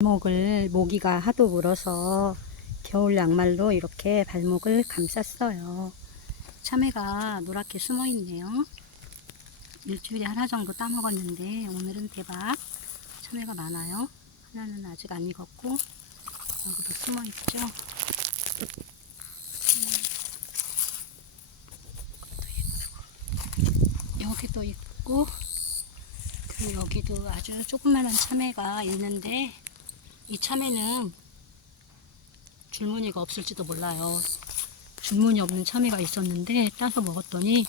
발목을 모기가 하도 물어서 겨울 양말로 이렇게 발목을 감쌌어요. 참외가 노랗게 숨어 있네요. 일주일에 하나 정도 따먹었는데 오늘은 대박 참외가 많아요. 하나는 아직 안 익었고 여기도 숨어 있죠. 여기도 있고 그리고 여기도 아주 조그마한 참외가 있는데 이 참외는 줄무늬가 없을지도 몰라요. 줄무늬 없는 참외가 있었는데 따서 먹었더니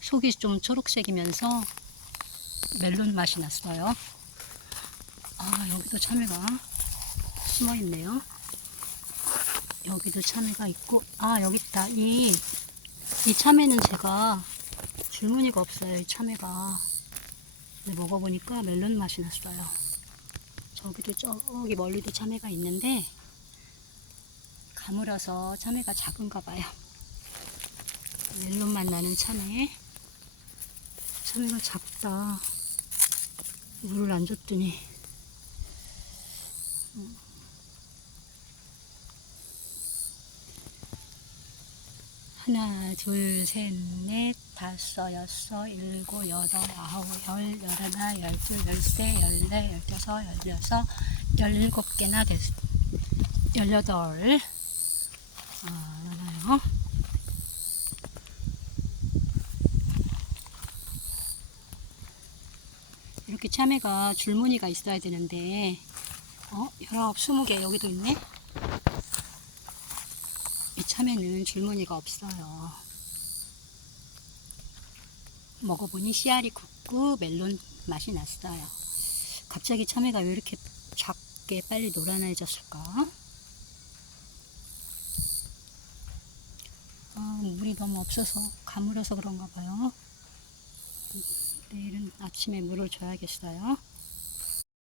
속이 좀 초록색이면서 멜론 맛이 났어요. 아 여기도 참외가 숨어 있네요. 여기도 참외가 있고 아 여기 있다. 이, 이 참외는 제가 줄무늬가 없어요. 이 참외가 먹어보니까 멜론 맛이 났어요. 저기도 저기 멀리도 참외가 있는데 가물어서 참외가 작은가 봐요. 멜론 맛 나는 참외. 참외가 작다. 물을 안 줬더니. 하나, 둘, 셋, 넷, 다섯, 여섯, 일곱, 여덟, 아홉, 열, 열하나, 열둘, 열세, 열네, 열다섯, 열여섯, 열일곱 개나 됐, 열여덟. 아, 하나요. 이렇게 참외가 줄무늬가 있어야 되는데, 어, 열아홉, 스무 개 여기도 있네. 이 참외는 줄무늬가 없어요. 먹어보니 씨알이 굵고 멜론 맛이 났어요. 갑자기 참외가 왜 이렇게 작게 빨리 노란해졌을까? 아, 물이 너무 없어서 가물어서 그런가 봐요. 내일은 아침에 물을 줘야겠어요.